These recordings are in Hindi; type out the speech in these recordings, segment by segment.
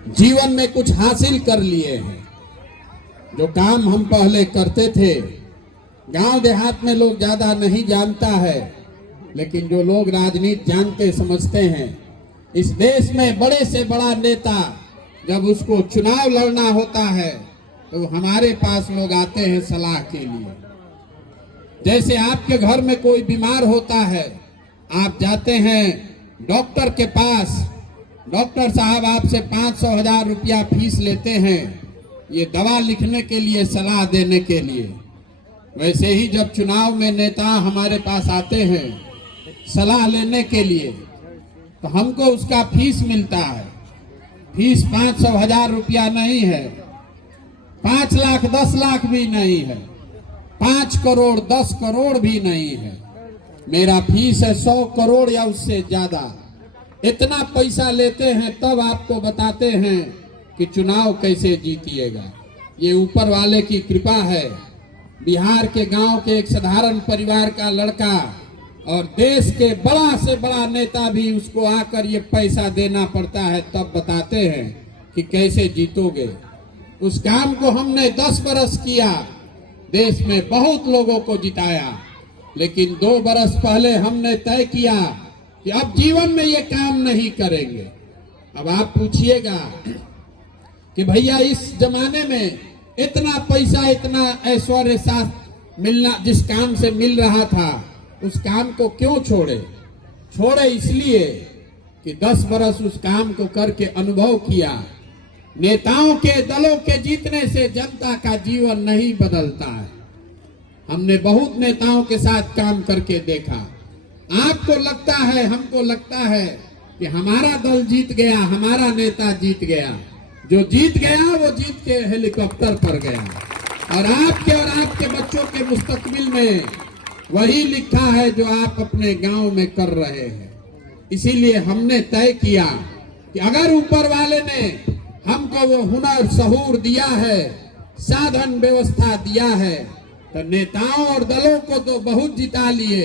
जीवन में कुछ हासिल कर लिए हैं। जो काम हम पहले करते थे, गांव देहात में लोग ज्यादा नहीं जानता है, लेकिन जो लोग राजनीति जानते समझते हैं, इस देश में बड़े से बड़ा नेता जब उसको चुनाव लड़ना होता है तो हमारे पास लोग आते हैं सलाह के लिए। जैसे आपके घर में कोई बीमार होता है, आप जाते हैं डॉक्टर के पास, डॉक्टर साहब आपसे 500,000 रुपया फीस लेते हैं ये दवा लिखने के लिए, सलाह देने के लिए। वैसे ही जब चुनाव में नेता हमारे पास आते हैं सलाह लेने के लिए तो हमको उसका फीस मिलता है। फीस 500,000 रुपया नहीं है, 5 लाख 10 लाख भी नहीं है, 5 करोड़ 10 करोड़ भी नहीं है। मेरा फीस है 100 करोड़ या उससे ज्यादा। इतना पैसा लेते हैं तब आपको बताते हैं कि चुनाव कैसे जीतिएगा। ये ऊपर वाले की कृपा है। बिहार के गांव के एक साधारण परिवार का लड़का और देश के बड़ा से बड़ा नेता भी उसको आकर ये पैसा देना पड़ता है, तब बताते हैं कि कैसे जीतोगे। उस काम को हमने 10 बरस किया, देश में बहुत लोगों को जिताया, लेकिन 2 बरस पहले हमने तय किया कि अब जीवन में ये काम नहीं करेंगे। अब आप पूछिएगा कि भैया इस जमाने में इतना पैसा, इतना ऐश्वर्य शास्त्र मिलना, जिस काम से मिल रहा था उस काम को क्यों छोड़े? छोड़े इसलिए कि 10 बरस उस काम को करके अनुभव किया। नेताओं के, दलों के जीतने से जनता का जीवन नहीं बदलता है। हमने बहुत नेताओं के साथ काम करके देखा। आपको लगता है, हमको लगता है कि हमारा दल जीत गया, हमारा नेता जीत गया। जो जीत गया वो जीत के हेलीकॉप्टर पर गया, और आपके बच्चों के मुस्तकबिल में वही लिखा है जो आप अपने गांव में कर रहे हैं। इसीलिए हमने तय किया कि अगर ऊपर वाले ने हमको वो हुनर सहूर दिया है, साधन व्यवस्था दिया है, तो नेताओं और दलों को तो बहुत जिता लिए।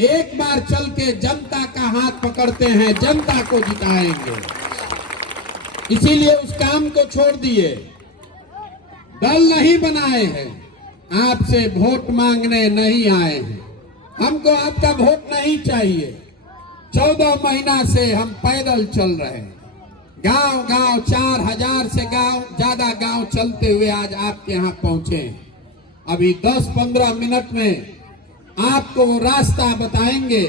एक बार चल के जनता का हाथ पकड़ते हैं, जनता को जिताएंगे। इसीलिए उस काम को छोड़ दिए। दल नहीं बनाए हैं, आपसे वोट मांगने नहीं आए हैं। हमको आपका वोट नहीं चाहिए। 14 महीना से हम पैदल चल रहे हैं, गांव गांव 4000 से ज्यादा गांव चलते हुए आज आपके यहाँ पहुंचे। अभी 10-15 मिनट में आपको वो रास्ता बताएंगे।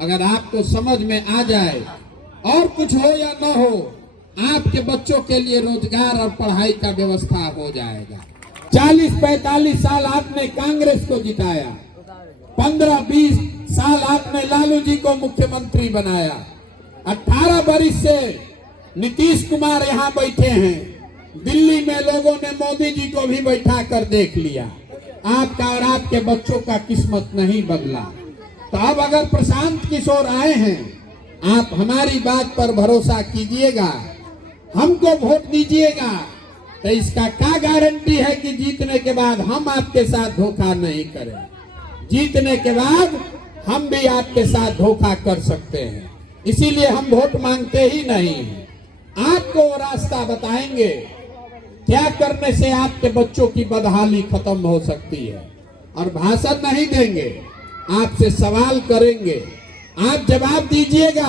अगर आपको समझ में आ जाए, और कुछ हो या न हो, आपके बच्चों के लिए रोजगार और पढ़ाई का व्यवस्था हो जाएगा। 40-45 साल आपने कांग्रेस को जिताया, 15-20 साल आपने लालू जी को मुख्यमंत्री बनाया, 18 बरिस से नीतीश कुमार यहाँ बैठे हैं। दिल्ली में लोगों ने मोदी जी को भी बैठा कर देख लिया। आपका और आपके बच्चों का किस्मत नहीं बदला। तो अब अगर प्रशांत किशोर आए हैं, आप हमारी बात पर भरोसा कीजिएगा, हमको वोट दीजिएगा, तो इसका क्या गारंटी है कि जीतने के बाद हम आपके साथ धोखा नहीं करें? जीतने के बाद हम भी आपके साथ धोखा कर सकते हैं। इसीलिए हम वोट मांगते ही नहीं हैं। आपको वो रास्ता बताएंगे क्या करने से आपके बच्चों की बदहाली खत्म हो सकती है। और भाषण नहीं देंगे, आपसे सवाल करेंगे, आप जवाब दीजिएगा।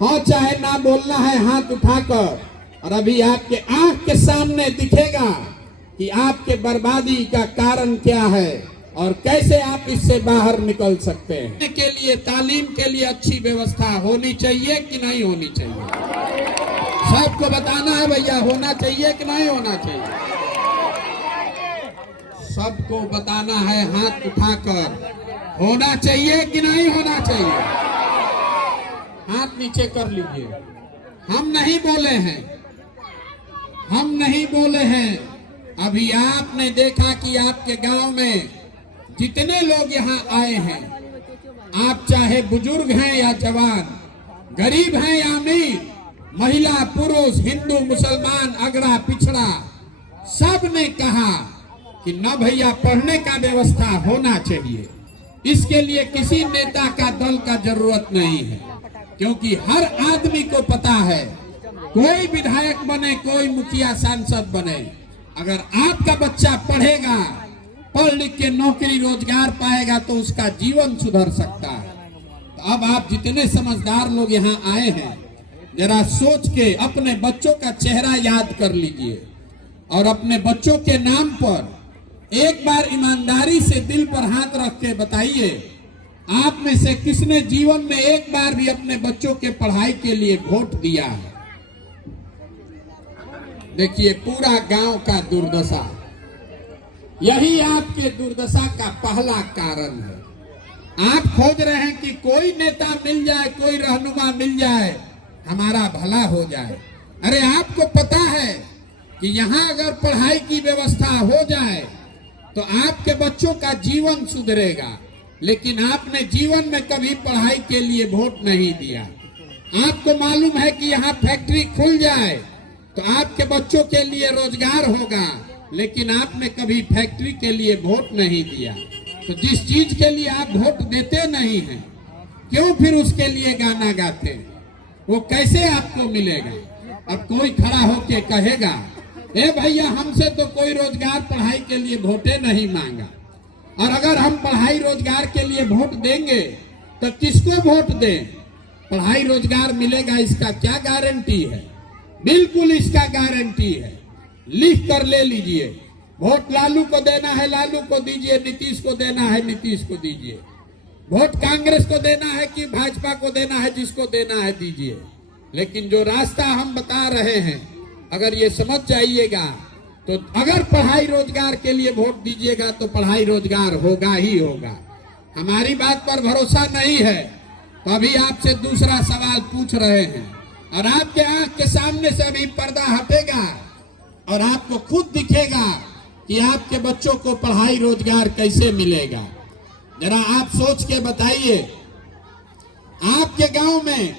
हाँ चाहे ना बोलना है हाथ उठाकर, और अभी आपके आंख के सामने दिखेगा कि आपके बर्बादी का कारण क्या है और कैसे आप इससे बाहर निकल सकते हैं। के लिए, तालीम के लिए अच्छी व्यवस्था होनी चाहिए कि नहीं होनी चाहिए? सबको बताना है भैया, होना चाहिए कि नहीं होना चाहिए? सबको बताना है हाथ उठाकर, होना चाहिए कि नहीं होना चाहिए? हाथ नीचे कर लीजिए। हम नहीं बोले हैं, हम नहीं बोले हैं। अभी आपने देखा कि आपके गांव में जितने लोग यहाँ आए हैं, आप चाहे बुजुर्ग हैं या जवान, गरीब हैं या अमीर, महिला पुरुष, हिंदू मुसलमान, अगड़ा पिछड़ा, सब ने कहा कि न भैया पढ़ने का व्यवस्था होना चाहिए। इसके लिए किसी नेता का, दल का जरूरत नहीं है, क्योंकि हर आदमी को पता है कोई विधायक बने, कोई मुखिया सांसद बने, अगर आपका बच्चा पढ़ेगा, पढ़ लिख के नौकरी रोजगार पाएगा तो उसका जीवन सुधर सकता है। तो अब आप जितने समझदार लोग यहाँ आए हैं, जरा सोच के अपने बच्चों का चेहरा याद कर लीजिए और अपने बच्चों के नाम पर एक बार ईमानदारी से दिल पर हाथ रख के बताइए, आप में से किसने जीवन में एक बार भी अपने बच्चों के पढ़ाई के लिए वोट दिया है? देखिए, पूरा गांव का दुर्दशा, यही आपके दुर्दशा का पहला कारण है। आप खोज रहे हैं कि कोई नेता मिल जाए, कोई रहनुमा मिल जाए, हमारा भला हो जाए। अरे आपको पता है कि यहाँ अगर पढ़ाई की व्यवस्था हो जाए तो आपके बच्चों का जीवन सुधरेगा, लेकिन आपने जीवन में कभी पढ़ाई के लिए वोट नहीं दिया। आपको मालूम है कि यहाँ फैक्ट्री खुल जाए तो आपके बच्चों के लिए रोजगार होगा, लेकिन आपने कभी फैक्ट्री के लिए वोट नहीं दिया। तो जिस चीज के लिए आप वोट देते नहीं हैं, क्यों फिर उसके लिए गाना गाते हैं? वो कैसे आपको मिलेगा? अब कोई खड़ा होके कहेगा, ए भैया, हमसे तो कोई रोजगार पढ़ाई के लिए वोटे नहीं मांगा, और अगर हम पढ़ाई रोजगार के लिए वोट देंगे तो किसको वोट दें? पढ़ाई रोजगार मिलेगा, इसका क्या गारंटी है? बिल्कुल इसका गारंटी है, लिख कर ले लीजिए। वोट लालू को देना है, लालू को दीजिए, नीतीश को देना है, नीतीश को दीजिए। वोट कांग्रेस को देना है कि भाजपा को देना है, जिसको देना है दीजिए। लेकिन जो रास्ता हम बता रहे हैं, अगर ये समझ जाइएगा तो अगर पढ़ाई रोजगार के लिए वोट दीजिएगा तो पढ़ाई रोजगार होगा ही होगा। हमारी बात पर भरोसा नहीं है तो अभी आपसे दूसरा सवाल पूछ रहे हैं, और आपके आंख के सामने से अभी पर्दा हटेगा और आपको खुद दिखेगा कि आपके बच्चों को पढ़ाई रोजगार कैसे मिलेगा। जरा आप सोच के बताइए, आपके गांव में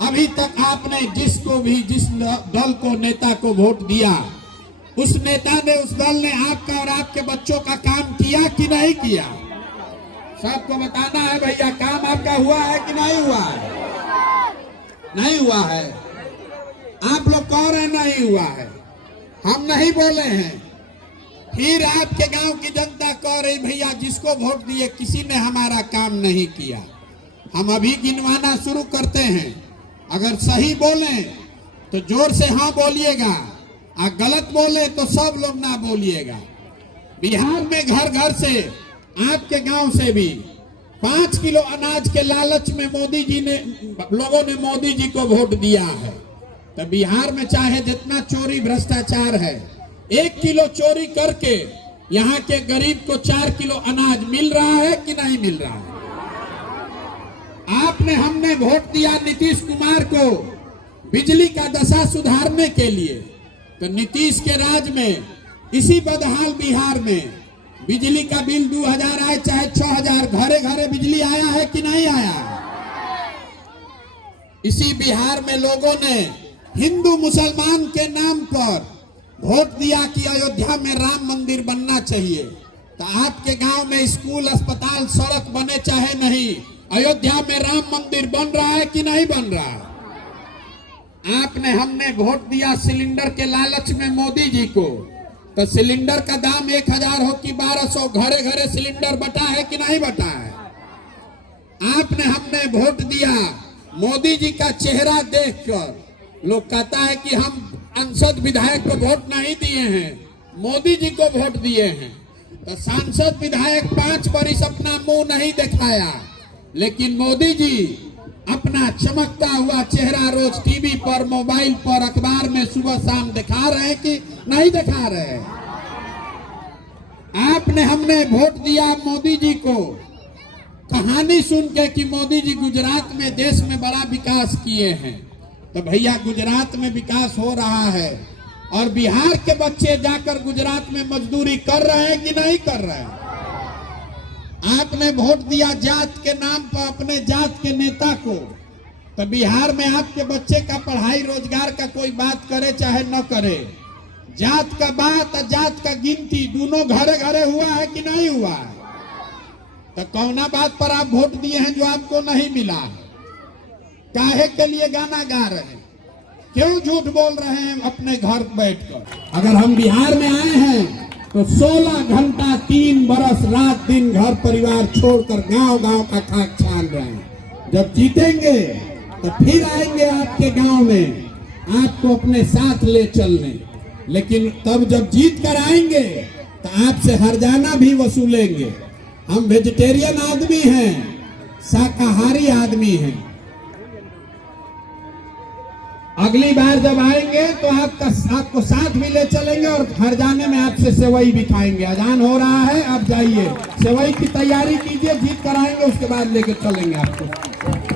अभी तक आपने जिस दल को, नेता को वोट दिया, उस नेता ने, उस दल ने आपका और आपके बच्चों का काम किया कि नहीं किया? सबको बताना है भैया, काम आपका हुआ है कि नहीं हुआ है? नहीं हुआ है। आप लोग कह रहे नहीं हुआ है, हम नहीं बोले हैं। फिर आपके गांव की जनता कह रही, भैया जिसको वोट दिए किसी ने हमारा काम नहीं किया। हम अभी गिनवाना शुरू करते हैं, अगर सही बोले तो जोर से हाँ बोलिएगा, और गलत बोले तो सब लोग ना बोलिएगा। बिहार में घर घर से, आपके गांव से भी 5 किलो अनाज के लालच में लोगों ने मोदी जी को वोट दिया है। तो बिहार में चाहे जितना चोरी भ्रष्टाचार है, 1 किलो चोरी करके यहाँ के गरीब को 4 किलो अनाज मिल रहा है कि नहीं मिल रहा है? हमने वोट दिया नीतीश कुमार को बिजली का दशा सुधारने के लिए, तो नीतीश के राज में इसी बदहाल बिहार में बिजली का बिल 2000 आए चाहे 6000, घरे घरे बिजली आया है कि नहीं आया? इसी बिहार में लोगों ने हिंदू मुसलमान के नाम पर वोट दिया कि अयोध्या में राम मंदिर बनना चाहिए। तो आपके गांव में स्कूल, अस्पताल, सड़क बने चाहे नहीं, अयोध्या में राम मंदिर बन रहा है कि नहीं बन रहा? हमने वोट दिया सिलेंडर के लालच में मोदी जी को, तो सिलेंडर का दाम 1000 हो कि 1200, घरे घरे सिलेंडर बटा है कि नहीं बटा है? हमने वोट दिया मोदी जी का चेहरा देखकर, लोग कहता है कि हम सांसद विधायक को वोट नहीं दिए हैं, मोदी जी को वोट दिए हैं। तो सांसद विधायक 5 बरिस अपना मुंह नहीं दिखाया, लेकिन मोदी जी अपना चमकता हुआ चेहरा रोज टीवी पर, मोबाइल पर, अखबार में सुबह शाम दिखा रहे हैं कि नहीं दिखा रहे? हमने वोट दिया मोदी जी को कहानी सुन के कि मोदी जी गुजरात में, देश में बड़ा विकास किए हैं। तो भैया गुजरात में विकास हो रहा है और बिहार के बच्चे जाकर गुजरात में मजदूरी कर रहे हैं कि नहीं कर रहे हैं? आपने वोट दिया जात के नाम पर अपने जात के नेता को, तो बिहार में आपके बच्चे का पढ़ाई रोजगार का कोई बात करे चाहे न करे, जात का बात और जात का गिनती दोनों घरे घरे हुआ है कि नहीं हुआ है? तो कौना बात पर आप वोट दिए हैं जो आपको नहीं मिला? काहे के लिए गाना गा रहे हैं? क्यों झूठ बोल रहे हैं अपने घर बैठकर? अगर हम बिहार में आए हैं तो 16 घंटा 3 बरस रात दिन घर परिवार छोड़कर गांव गांव का खाक छान रहे हैं। जब जीतेंगे तो फिर आएंगे आपके गांव में आपको अपने साथ ले चलने, लेकिन तब जब जीत कर आएंगे तो आपसे हर्जाना भी वसूलेंगे। हम वेजिटेरियन आदमी हैं, शाकाहारी आदमी हैं। अगली बार जब आएंगे तो आपको साथ भी ले चलेंगे और हर्जाने में आपसे सेवई भी खाएंगे। अजान हो रहा है, अब जाइए सेवई की तैयारी कीजिए, जीत कर आएंगे उसके बाद लेके चलेंगे आपको।